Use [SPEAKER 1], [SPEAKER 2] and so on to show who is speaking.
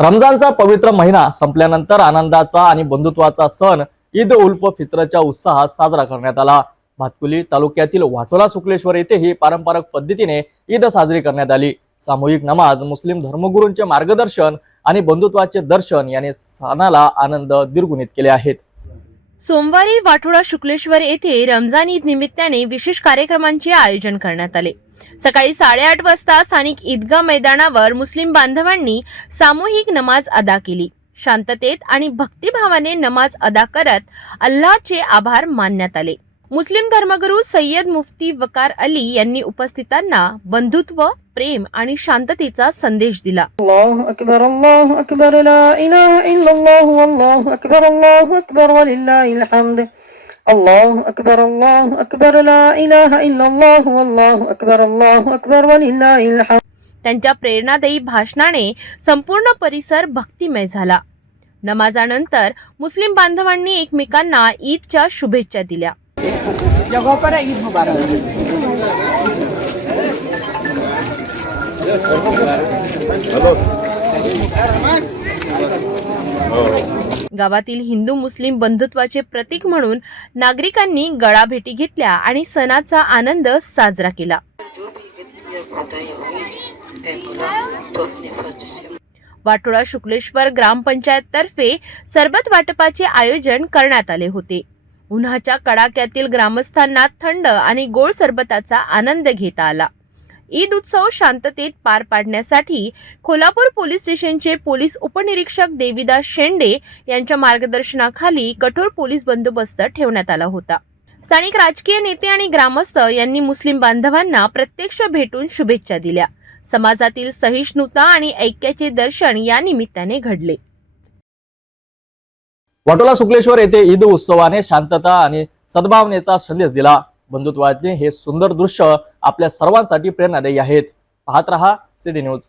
[SPEAKER 1] रमजानचा पवित्र महिना संपल्यानंतर आनंदाचा आणि बंधुत्वाचा सण ईद उल्फ फित्रच्या उत्साहात साजरा करण्यात आला. भातकुली तालुक्यातील वाटोला शुक्लेश्वर येथेही पारंपरिक पद्धतीने ईद साजरी करण्यात आली. सामूहिक नमाज मुस्लिम धर्मगुरूंचे मार्गदर्शन आणि बंधुत्वाचे दर्शन याने सणाला आनंद द्विगुणित केले आहेत.
[SPEAKER 2] सोमवारी वाठोडा शुक्लेश्वर येथे रमजान ईद निमित्ताने विशेष कार्यक्रमांचे आयोजन करण्यात आले. सकाळी साडेआठ वाजता स्थानिक ईदगाह मैदानावर मुस्लिम बांधवांनी सामूहिक नमाज अदा केली. शांततेत आणि भक्तिभावाने नमाज अदा करत अल्लाचे आभार मानण्यात आले. मुस्लिम धर्मगुरू सय्यद मुफ्ती वकार अली यांनी उपस्थितांना बंधुत्व प्रेम आणि शांततेचा संदेश दिला.
[SPEAKER 3] अकबर الله أكبر لا إله إلا الله والله أكبر الله أكبر ولله الحمد الله أكبر الله أكبر لا إله إلا الله والله أكبر الله أكبر ولله الحمد
[SPEAKER 2] त्यांच्या प्रेरणादायी भाषणाने संपूर्ण परिसर भक्तिमय झाला नमाजानंतर मुस्लिम बांधवांनी एकमेकांना ईदच्या शुभेच्छा दिल्या
[SPEAKER 4] जगह पर ईद मुबारक
[SPEAKER 2] गावातील हिंदू मुस्लिम बंधुत्वाचे प्रतीक म्हणून नागरिकांनी गळाभेटी घेतल्या आणि सणाचा आनंद साजरा केला. वाटोळा शुक्लेश्वर ग्रामपंचायत तर्फे सरबत वाटपाचे आयोजन करण्यात आले होते. उन्हाच्या कडाक्यातील ग्रामस्थांना थंड आणि गोड सरबताचा आनंद घेता आला. ईद उत्सव शांततेत पार पाडण्यासाठी कोल्हापूर पोलीस स्टेशनचे पोलीस उपनिरीक्षक देविदास शेंडे यांच्या मार्गदर्शनाखाली कठोर पोलीस बंदोबस्त ठेवण्यात आला होता. स्थानिक राजकीय नेते आणि ग्रामस्थ यांनी मुस्लिम बांधवांना प्रत्यक्ष भेटून शुभेच्छा दिल्या. समाजातील सहिष्णुता आणि ऐक्याचे दर्शन या निमित्ताने घडले.
[SPEAKER 1] वाटोला शुक्लेश्वर येथे ईद उत्सवाने शांतता आणि सद्भावनेचा संदेश दिला. बंधुत्वाचे हे सुंदर दृश्य आपल्या सर्वांसाठी प्रेरणादायी आहेत. पाहत रहा सिटी न्यूज.